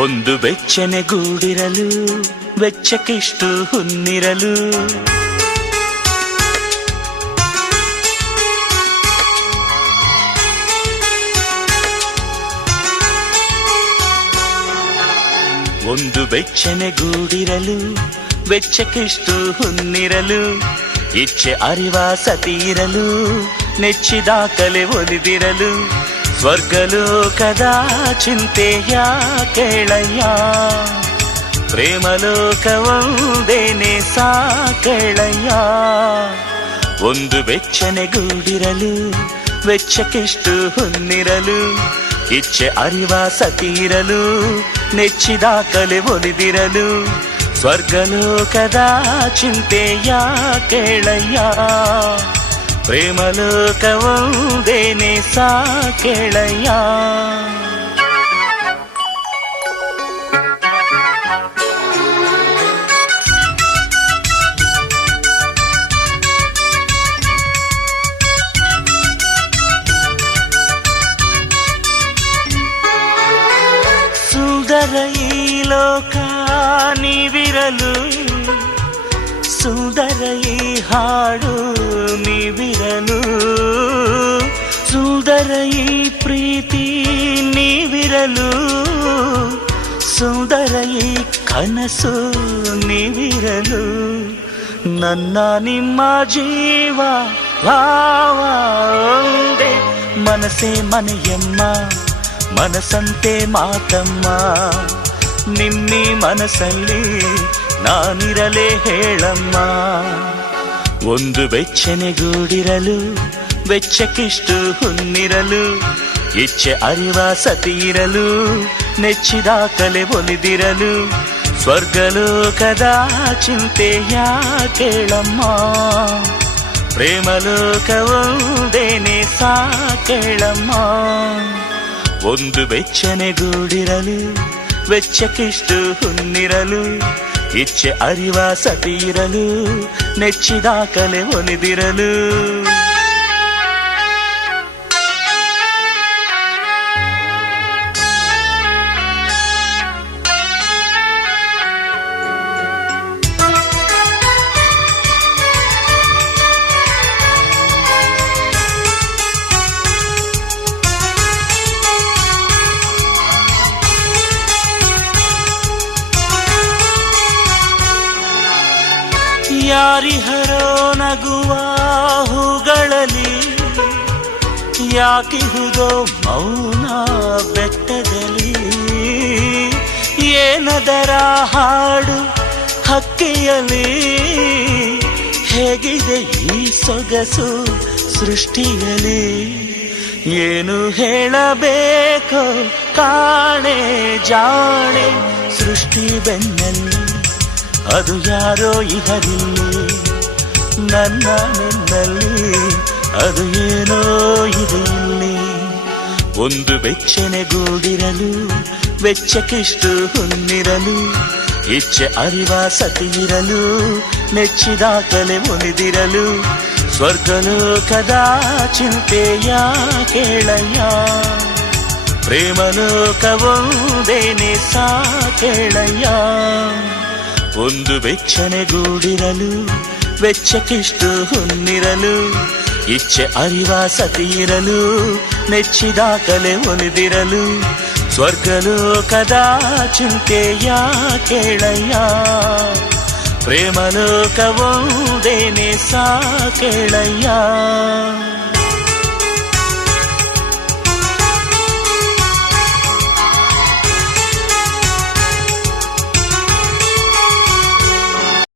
ಒಂದು ಬೆಚ್ಚನೆ ಗೂಡಿರಲು ಬೆಚ್ಚಕ್ಕಿಷ್ಟು ಹುನ್ನಿರಲು. ಒಂದು ಬೆಚ್ಚನೆ ಗೂಡಿರಲು ಬೆಚ್ಚಕ್ಕಿಷ್ಟು ಹುನ್ನಿರಲು. ಇಚ್ಛೆ ಅರಿವ ಸತಿರಲು ನೆಚ್ಚಿದ ಕಲೆ ಒಲಿದಿರಲು. ಸ್ವರ್ಗಲೋಕದ ಚಿಂತೆಯ ಕೇಳಯ್ಯ, ಪ್ರೇಮಲೋಕವೊಂದೇನೆ ಸಾಕೇಳಯ್ಯ. ಒಂದು ಬೆಚ್ಚನೆ ಗೂಡಿರಲು ಬೆಚ್ಚಕ್ಕಿಷ್ಟು ಹುನ್ನಿರಲು. ಇಚ್ಛೆ ಅರಿವ ಸತಿರಲು ನೆಚ್ಚಿದ ಕಲೆ ಒಲಿದಿರಲು. ಸ್ವರ್ಗಲೋಕದ ಚಿಂತೆಯ ಕೇಳಯ್ಯ, ಪ್ರೇಮಲೋಕವೊಂದೇನೆ ಸಾಕೇಳಯ್ಯ. ಸುಂದರ ಈ ಲೋಕ ನೀವಿರಲು, ಸುಂದರ ಈ ಹಾಡು ನೀವಿರಲು. ಸುಂದರ ಈ ಪ್ರೀತಿ ನೀವಿರಲು, ಸುಂದರ ಈ ಕನಸು ನೀವಿರಲು. ನನ್ನ ನಿಮ್ಮ ಜೀವ ಭಾವ ಒಂದೇ, ಮನಸ್ಸೇ ಮನೆಯಮ್ಮ ಮನಸ್ಸಂತೆ ಮಾತಮ್ಮ. ನಿಮ್ಮಿ ಮನಸ್ಸಲ್ಲಿ ನಾನಿರಲೇ ಹೇಳಮ್ಮ. ಒಂದು ಬೆಚ್ಚನೆ ಗೂಡಿರಲು ಬೆಚ್ಚಕ್ಕಿಷ್ಟು ಹುನ್ನಿರಲು. ಇಚ್ಛೆ ಅರಿವ ಸತಿರಲು ನೆಚ್ಚಿದ ಕಲೆ ಒಲಿದಿರಲು. ಸ್ವರ್ಗಲೋಕದ ಚಿಂತೆಯ ಕೇಳಮ್ಮ, ಪ್ರೇಮಲೋಕವೊಂದೇನೆ ಸಾಕೇಳಮ್ಮ. ಒಂದು ಬೆಚ್ಚನೆ ಗೂಡಿರಲು ಬೆಚ್ಚಕ್ಕಿಷ್ಟು ಹುನ್ನಿರಲು. ಇಚ್ಛೆ ಅರಿವ ಸತಿರಲು ನೆಚ್ಚಿದ ಕಲೆ ಒಲಿದಿರಲು. ಯಾರಿಹರೋ ನಗುವ ಹೂಗಳಲ್ಲಿ, ಯಾಕಿಹುದೋ ಮೌನ ಬೆಟ್ಟದಲ್ಲಿ. ಏನದರ ಹಾಡು ಹಕ್ಕಿಯಲ್ಲಿ, ಹೇಗಿದೆ ಈ ಸೊಗಸು ಸೃಷ್ಟಿಯಲ್ಲಿ. ಏನು ಹೇಳಬೇಕೋ ಕಾಣೆ ಜಾಣೆ ಸೃಷ್ಟಿ ಬೆನ್ನಲ್ಲಿ. ಅದು ಯಾರೋ ಇಹರಿಲ್ಲಿ ನನ್ನ ನಿನ್ನಲ್ಲಿ, ಅದು ಏನೋ ಇದೆ ಇಲ್ಲಿ. ಒಂದು ಬೆಚ್ಚನೆ ಗೂಡಿರಲು ಬೆಚ್ಚಕ್ಕಿಷ್ಟು ಹುನ್ನಿರಲು. ಇಚ್ಛೆ ಅರಿವ ಸತಿರಲು ನೆಚ್ಚಿದ ಕಲೆ ಒಲಿದಿರಲು. ಸ್ವರ್ಗಲೋಕದ ಚಿಂತೆಯ ಕೇಳಯ್ಯ, ಪ್ರೇಮಲೋಕವೊಂದೇನೆ ಸಾಕೇಳಯ್ಯ. ಒಂದು ಬೆಚ್ಚನೆ ಗೂಡಿರಲು ಬೆಚ್ಚಕ್ಕಿಷ್ಟು ಹುನ್ನಿರಲು. ಇಚ್ಛೆ ಅರಿವ ಸತಿರಲು ನೆಚ್ಚಿದ ಕಲೆ ಒಲಿದಿರಲು. ಸ್ವರ್ಗಲೋಕದ ಚಿಂತೆಯ ಕೇಳಯ್ಯ, ಪ್ರೇಮಲೋಕವೊಂದೇನೆ ಸಾಕೇಳಯ್ಯ.